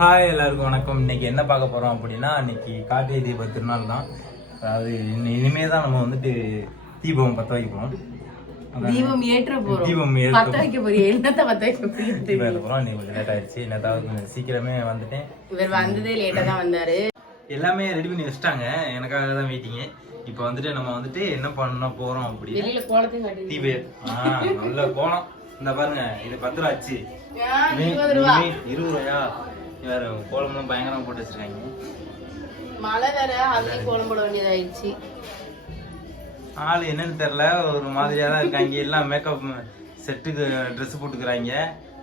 Hi எல்லாருக்கும் வணக்கம். இன்னைக்கு என்ன பார்க்க போறோம் அப்படின்னா, இன்னைக்கு கார்த்திகை தீப திருநாள் தான். அதாவது இனிமே தான் நம்ம வந்துட்டு தீபம் பற்ற வைக்க போறோம். தீபம் ஏற்ற போறோம். தீபம் பற்ற வைக்க போறீங்க. என்னத்த பற்ற வைக்க போறீங்க? தீபம் போறோம். இன்னைக்கு கொஞ்சம் லேட் ஆயிடுச்சு. நேத்தாவது கொஞ்சம் சீக்கிரமே வந்துட்டேன். இவர் வந்ததே லேட்டா தான் வந்தாரு. எல்லாமே ரெடி பண்ணி வச்சிட்டாங்க. எனக்காக தான் வெயிட்டிங்க. இப்போ வந்துட்டு நம்ம வந்துட்டு என்ன பண்ண போறோம் அப்படி வெளியில கோலத்தையும் காட்டி தீபம் நல்ல கோலம். இந்த பாருங்க, இது 10 ரூபா ஆச்சு. 20 ரூபாயா? வேற கோலம்லாம் பயங்கரமா போட்டு வச்சிருக்காங்க. மழை வேற, அதுலயும் கோலம் போட வேண்டியதாயிடுச்சு. ஆள் என்னன்னு தெரியல, ஒரு மாதிரியா தான் இருக்காங்க. எல்லாம் மேக்கப் செட்டுக்கு ட்ரெஸ் போட்டுக்கிறாங்க.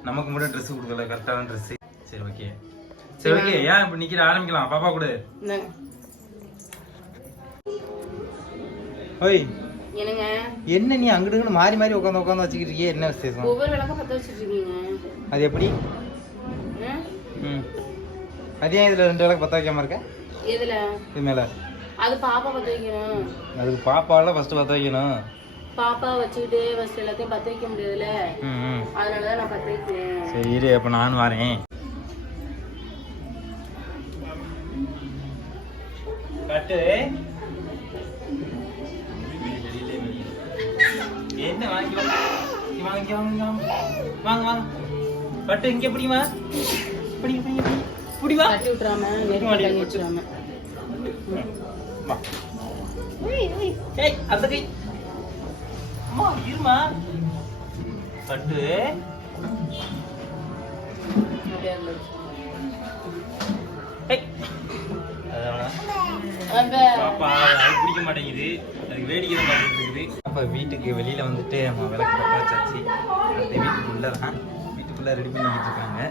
நமக்கு மட்டும் ட்ரெஸ் கொடுக்கல, கரெக்டான ட்ரெஸ். சரி ஓகே, சரி ஓகே. ஏன் இப்ப நிக்கிற, ஆரம்பிக்கலாம். பாப்பா கூட ஓய் என்னங்க, என்ன நீ அங்கிட்டு மாறி மாறி உட்காந்து வச்சுக்கிட்டு இருக்கியே, என்ன விசேஷம்? ஒவ்வொரு விளக்கம் பத்த வச்சுட்டு இருக்கீங்க. அது எப்படி? அதே இதுல 2 விளக்கு பத்த வைக்காம இருக்க? எதுல? இது மேல. அது பாப்பா பத்த வைக்கணும். அதுக்கு பாப்பால ஃபர்ஸ்ட் பத்த வைக்கணும். பாப்பா வச்சுக்கிட்டு ஃபர்ஸ்ட் எல்லாத்தையும் பத்த வைக்க முடியாதுல, அதனாலதான் நான் பத்த வைக்கிறேன். சரி இரு, அப்ப நானும் வரேன். கட்டு என்ன வாங்கி வாங்க வாங்க வாங்க. பட்டு இங்க பிடிமா, பிடிவா. கட்டி விட்டுறாம நெருங்கி வச்சிராம. ஏய் அந்த கை அம்மா இருமா. பட்டு பாப்பா அது பிடிக்க மாட்டேங்குது, அதுக்கு வேடிக்கை பார்த்துட்டு இருக்குது. அப்போ வீட்டுக்கு வெளியில வந்துட்டு நம்ம விளக்கு பற்ற வச்சாச்சு. அடுத்த வீட்டுக்குள்ள தான், வீட்டுக்குள்ள ரெடி பண்ணிக்கிட்டு இருக்காங்க.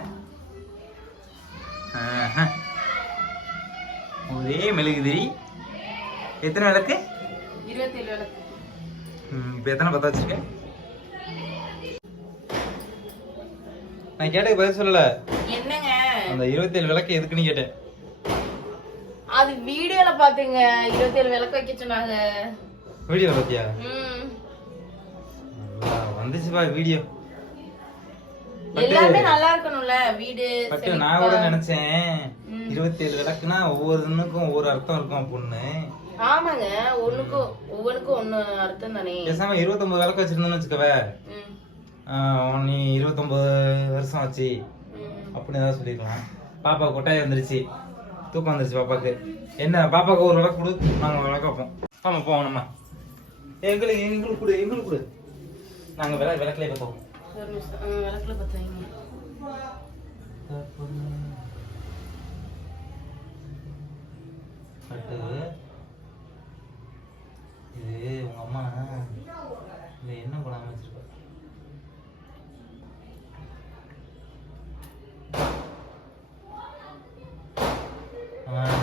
ஒரே மெழுகுதிரி. எத்தனை விளக்கு? 27 விளக்கு. இப்போ எத்தனை பற்ற வச்சிருக்கேன்? நான் கேட்டதுக்கு பதில் சொல்லல. என்னங்க அந்த 27 விளக்கு எதுக்குன்னு கேட்டேன். அது வீடியோல பாத்தீங்க, 27 விளக்கு வைக்க சொன்னாங்க. வீடியோ பாத்தியா? வந்துச்சுப்பா வீடியோ. எல்லாமே நல்லா இருக்கணும்ல வீடு. பட் நான் கூட நினைச்சேன் 27 விளக்குனா ஒவ்வொருக்கும் ஒவ்வொரு அர்த்தம் இருக்கும் பொண்ணு. ஆமாங்க, ஒவ்வொன்றுக்கும் ஒண்ணு அர்த்தம் தானே. பேசாம 29 விளக்கு வச்சிருந்தோம்னு வச்சுக்கவே, நீ 29 வருஷம் ஆச்சு அப்படின்னு ஏதாவது சொல்லிருக்கலாம். பாப்பா கொட்டாய் வந்துருச்சு, தூக்கம் வந்துருச்சு பாப்பாக்கு. என்ன பாப்பாக்கு ஒரு விளக்கு கொடு, நாங்க விளக்கு வைப்போம். ஆமா போவோம் நம்ம. எங்களுக்கு கொடு, நாங்க விளக்குல வைப்போம். விளக்குல பத்தாங்க. இது உங்க அம்மா இந்த என்ன போடாம வச்சிருக்க?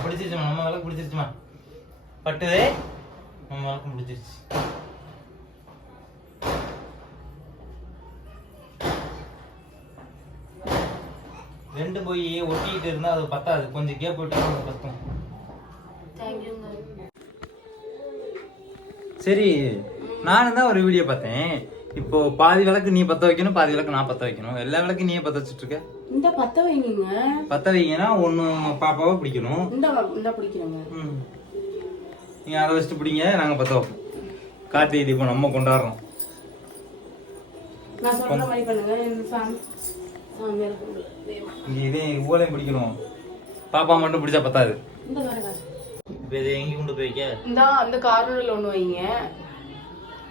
பிடிச்சிருச்சுமா, நம்ம விளக்கு பிடிச்சிருச்சுமா. பட்டு நம்ம விளக்கு பிடிச்சிருச்சு. ரெண்டு போய் ஒட்டிக்கிட்டு இருந்தா அது பத்தாது, கொஞ்சம் கேப் விட்டாலும் பத்தும். சரி, நானும் தான் ஒரு வீடியோ பார்த்தேன். இப்போ பாதி விளக்கு நீ பத்த வைக்கணும், பாதி விளக்கு நான் பத்த வைக்கணும். எல்லா விளக்கு நீயே பத்த வச்சுட்டு இருக்க. இந்த பத்த வைங்க. பத்த வைங்கன்னா ஒண்ணு பாப்பாவை பிடிக்கணும். இந்த பிடிக்கிறேங்க. நீங்க அதை வச்சுட்டு பிடிங்க, நாங்க பத்த வைப்போம். கார்த்திகை தீபம் நம்ம கொண்டாடுறோம். நான் சொல்ற மாதிரி பண்ணுங்க. இங்க இதே ஊலையும் பிடிக்கணும். பாப்பா மட்டும் பிடிச்சா பத்தாது. இப்ப இதை எங்க கொண்டு போய் வைக்க? அந்த கார்னர்ல ஒண்ணு வைங்க.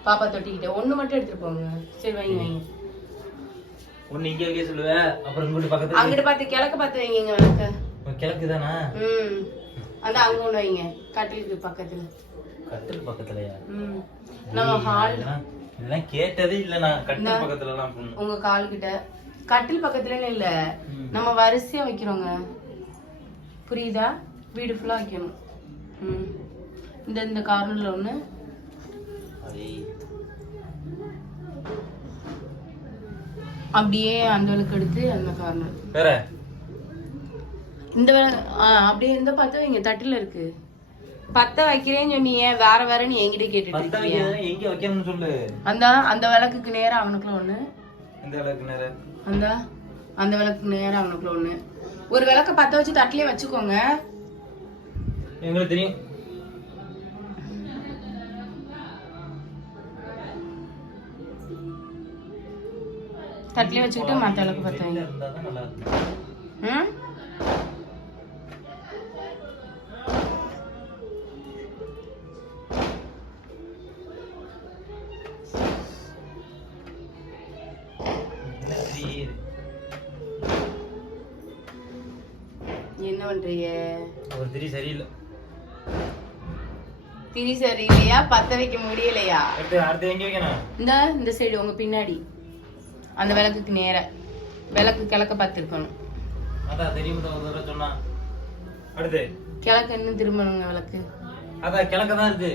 பாப்பா தொட்டிக்கிட்ட ஒண்ணு மட்டும் எடுத்துட்டு போங்க. சரி வைங்க. ஒண்ணு இங்க வைக்க சொல்லுவேன், அப்புறம் இங்கிட்டு பக்கத்துல அங்கிட்டு பார்த்து கிழக்கு பார்த்து வைங்க விளக்க. கிழக்கு தானா? அந்த அங்க ஒண்ணு வைங்க, கட்டிலுக்கு பக்கத்துல. கட்டில் பக்கத்துலயா? நம்ம ஹால் இதெல்லாம் கேட்டதே இல்ல. நான் கட்டில் பக்கத்துல எல்லாம் உங்க கால் கிட்ட, கட்டில் பக்கத்துல இல்ல, நம்ம வரிசையா வைக்கிறோங்க. புரியுதா? வீடு ஃபுல்லா வைக்கணும். இந்த கார்னர்ல ஒண்ணு. அப்படியே அந்த விளக்கு எடுத்து அந்த கார்னர் வேற இந்த அப்படியே இந்த பத்த வைங்க. தட்டுல இருக்கு பத்த வைக்கிறேன்னு சொன்னீங்க, வேற வேறன்னு என்கிட்ட கேட்டுட்டு இருக்கீங்க. எங்க வைக்கணும்னு சொல்லு. அந்த விளக்குக்கு நேரா அவனுக்குள்ள ஒண்ணு. இந்த விளக்கு நேரா அந்த விளக்குக்கு நேரா அவனுக்குள்ள ஒண்ணு. ஒரு விளக்க பத்த வச்சு தட்டிலே வச்சுக்கோங்க. எங்களுக்கு தெரியும். தட்டிலே வச்சுக்கிட்டு மத்த விளக்கு பத்த வைங்க. ம் என்ன பண்றீங்க? ஒரு திரி சரியில்லை. திரி சரியில்லையா? பத்த வைக்க முடியலையா? அடுத்து எங்க வைக்கணும்? இந்த சைடு உங்க பின்னாடி அந்த விளக்குக்கு நேர விளக்கு கிழக்க பார்த்துருக்கணும். அதான் தெரியும் ஒரு தடவை சொன்னா. அடுத்து கிழக்கு இன்னும் திரும்பணுங்க விளக்கு. அதான் கிழக்க தான் இருக்கு.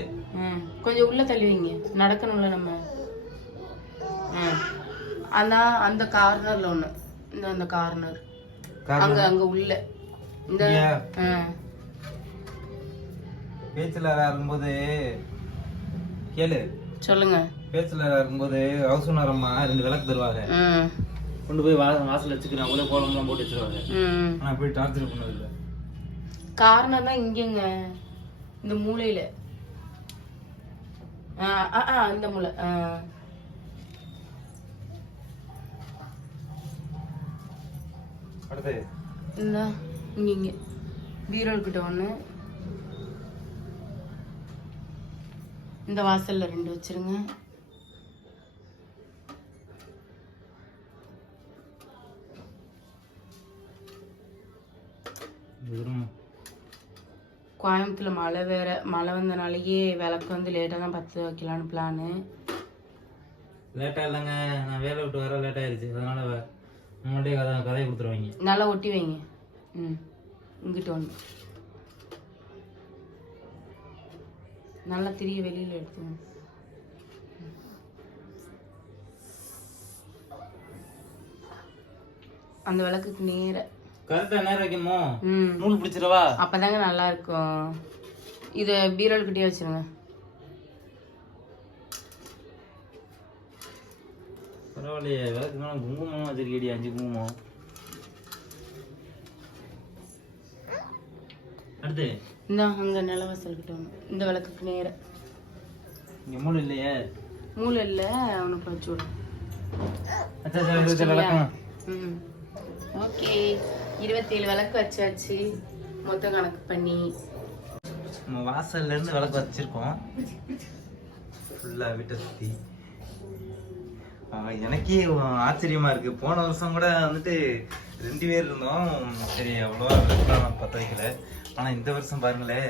கொஞ்சம் உள்ள தள்ளி வைங்க, நடக்கணும்ல நம்ம. அதான் அந்த கார்னர்ல ஒண்ணு, இந்த அந்த கார்னர் அங்க அங்க உள்ள இந்த பேச்சுல இருக்கும்போது கேளு. சொல்லுங்க. பேச்சுல இருக்கும்போது ஹவுஸ் ஓனர் அம்மா 2 விளக்கு தருவாங்க. கொண்டு போய் வாசல் வச்சுக்கிறேன். அவங்களே கோலம்லாம் போட்டு வச்சிருவாங்க. ஆனா போய் டார்ச்சர் பண்ணது இல்லை. கார்னர் தான் இங்கங்க, இந்த மூலையில. இந்த மூலை. அடுத்து இந்த இங்க பீரோல் கிட்ட ஒண்ணு, இந்த வாசல்ல 2 வச்சிருங்க. கோயம்புத்தூர்ல மழை வேற, மழை வந்தனாலேயே விளக்கு வந்து லேட்டா தான் பத்து வைக்கலான்னு பிளானு. லேட்டா இல்லைங்க, நான் வேலை விட்டு வர லேட் ஆயிருச்சு. அதனால முன்னாடியே கதையை கொடுத்துருவாங்க. நல்லா ஒட்டி வைங்க. இங்கிட்ட ஒன்று நல்லா திரிய வெளியில எடுத்துங்க. அந்த விளக்குக்கு நேர கரெக்டா நேரம் வைக்கணுமோ? நூல் பிடிச்சிடவா? அப்பதாங்க நல்லா இருக்கும். இத பீரோல் கிட்டே வச்சிருங்க. பரவாயில்லையே, விளக்கு மேல குங்குமம் வச்சிருக்கேடி. 5 குங்குமம். அடுத்து இந்த அங்க நிலவாசல் கிட்ட ஒன்று, இந்த விளக்குக்கு நேர. இங்க மூளை இல்லையே? மூளை இல்ல, அவனுக்கு வச்சு விடு. ஓகே, 27 விளக்கு வச்சாச்சு. மொத்தம் கணக்கு பண்ணி நம்ம வாசல்ல இருந்து விளக்கு வச்சிருக்கோம். ஃபுல்லா வீட்டை சுத்தி. எனக்கே ஆச்சரியமா இருக்கு. போன வருஷம் கூட வந்துட்டு 2 பேர் இருந்தோம். சரி அவ்வளோவா விளக்குலாம் பற்ற வைக்கல. ஆனா இந்த வருஷம் பாருங்களேன்,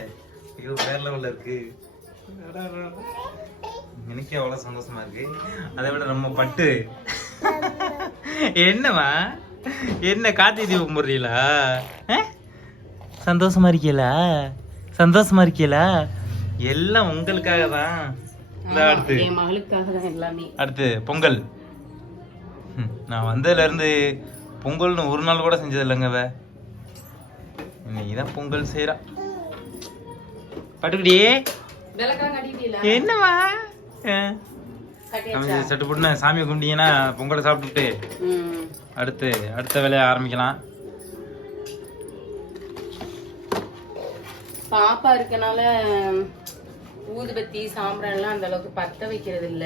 ஐயோ வேற லெவல்ல இருக்கு. எனக்கே அவ்வளவு சந்தோஷமா இருக்கு. அதை விட நம்ம பட்டு என்னவா என்ன கார்த்திகை தீபம் போடுறீங்களா? சந்தோஷமா இருக்கீங்களா? சந்தோஷமா இருக்கீங்களா? எல்லாம் உங்களுக்காக தான். அடுத்து அடுத்து பொங்கல். நான் வந்ததுல இருந்து பொங்கல்னு ஒரு நாள் கூட செஞ்சது இல்லைங்க. இன்னைக்குதான் பொங்கல் செய்யறா. பட்டுக்குடி என்னவா சட்டு போட்டு சாமியை கும்பிட்டீங்கன்னா பொங்கலை சாப்பிட்டுட்டு அடுத்த வேலையை ஆரம்பிக்கலாம். பாப்பா இருக்கனால ஊதுபத்தி சாம்பிரான்லாம் அந்த அளவுக்கு பத்த வைக்கிறது இல்ல.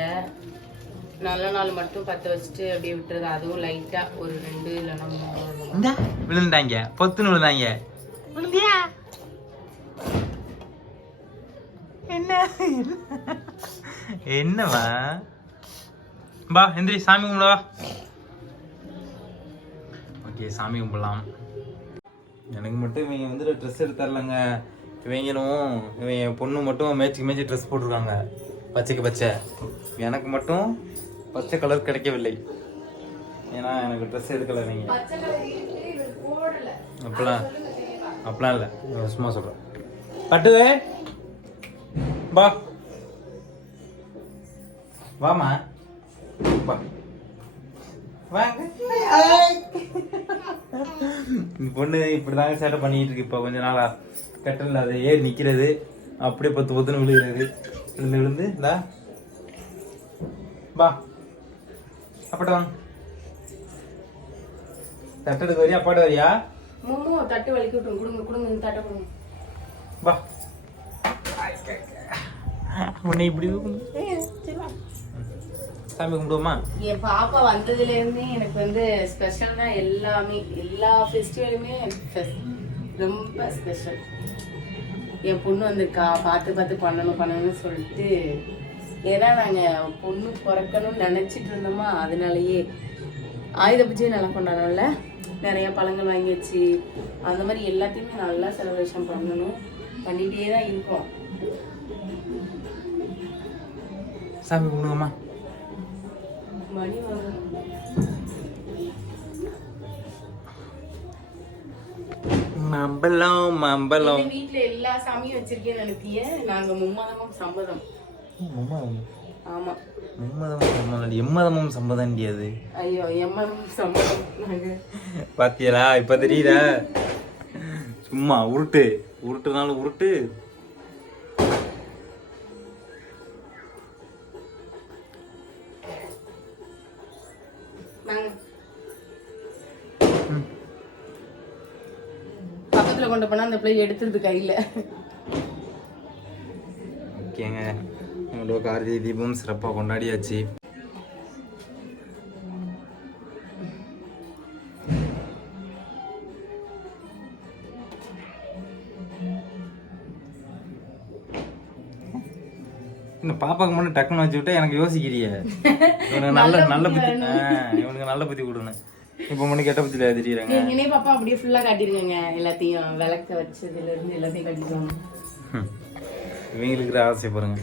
நல்ல நாள் மட்டும் பத்த வச்சுட்டு அப்படியே விட்டுறது. அதுவும் லைட்டா ஒரு 2 இல்லைன்னா 3 விழுந்தாங்க. பொத்துன்னு விழுந்தாங்க. விழுந்தியா? என்னவா? பா எந்திரி, சாமி கும்பிடவா? ஓகே, சாமி கும்பிடலாம். எனக்கு மட்டும் இவங்க வந்துட்டு ட்ரெஸ் எடுத்துரலங்க. இவங்களும் இவங்க பொண்ணு மட்டும் மேட்சுக்கு ட்ரெஸ் போட்டிருக்காங்க, பச்சைக்கு பச்சை. எனக்கு மட்டும் பச்சை கலர் கிடைக்கவில்லை. ஏன்னா எனக்கு ட்ரெஸ் எடுக்கல. நீங்க அப்படிலாம் இல்லை, சும்மா சொல்றேன். பட்டுவே பா, வாமா பா, வாங்க. பொண்ணு இப்படிதாங்க சேட்டை பண்ணிட்டு இருக்கு. இப்போ கொஞ்ச நாளா கட்டல அதை ஏறி நிக்கிறது, அப்படியே பொத்துன்னு விழுகிறது. விழுந்து இந்தா பா, அப்பட்ட வாங்க. தட்டெடுக்க வரியா? அப்பாட்ட வரியா? மோமோ தட்டு வலிக்கி விட்டுரும். கொடுங்க கொடுங்க, இந்த தட்டை கொடுங்க. வா உன்னை இப்படி சரி வா. சாமி கும்பிடுவோமா? என் பாப்பா வந்ததுல இருந்தே எனக்கு வந்து ஸ்பெஷல் தான் எல்லாமே. எல்லா ஃபெஸ்டிவலுமே ரொம்ப ஸ்பெஷல். என் பொண்ணு வந்திருக்கா, பார்த்து பார்த்து பண்ணணும்னு சொல்லிட்டு. ஏன்னா நாங்கள் பொண்ணு பிறக்கணும்னு நினச்சிட்டு இருந்தோமா, அதனாலயே ஆயுத பூஜையும் நல்லா கொண்டாடணும்ல. நிறைய பழங்கள் வாங்கி வச்சு அந்த மாதிரி எல்லாத்தையுமே நல்லா செலிப்ரேஷன் பண்ணணும். பண்ணிகிட்டே தான் இருக்கோம். சாமி கும்பிடுவோமா? மணி வாங்கணும். மம்பலம் மம்பலம். வீட்டுல எல்லா சாமியும் வச்சிருக்கேன்னு நினைப்பிய. நாங்க மும்மதமும் சம்மதம். ஆமா, மும்மதமும் எம்மதமும் சம்மதம். அது ஐயோ, எம்மதமும் சம்மதம். நாங்க பாத்தியலா? இப்ப தெரியுதா? சும்மா உருட்டுனாலும் உருட்டு. பக்கத்துல கொண்டு போனா அந்த பிள்ளை எடுத்துருது கையில. ஓகேங்க, உங்களோட கார்த்திகை தீபம் சிறப்பாக கொண்டாடியாச்சு. இன்னும் பாப்பாக்கு மட்டும் டக்குன்னு வச்சு விட்டா எனக்கு யோசிக்கிறிய. இவனுக்கு நல்ல புத்தி, இவனுக்கு நல்ல புத்தி கொடுக்கணும். இப்ப மட்டும் கெட்ட புத்தியில தெரியுறாங்க. நீங்களே பாப்பா அப்படியே ஃபுல்லா காட்டிருக்கங்க. எல்லாத்தையும் விளக்க வச்சதுல இருந்து எல்லாத்தையும் காட்டிடுவாங்க. இவங்களுக்கு ஆசை பாருங்க.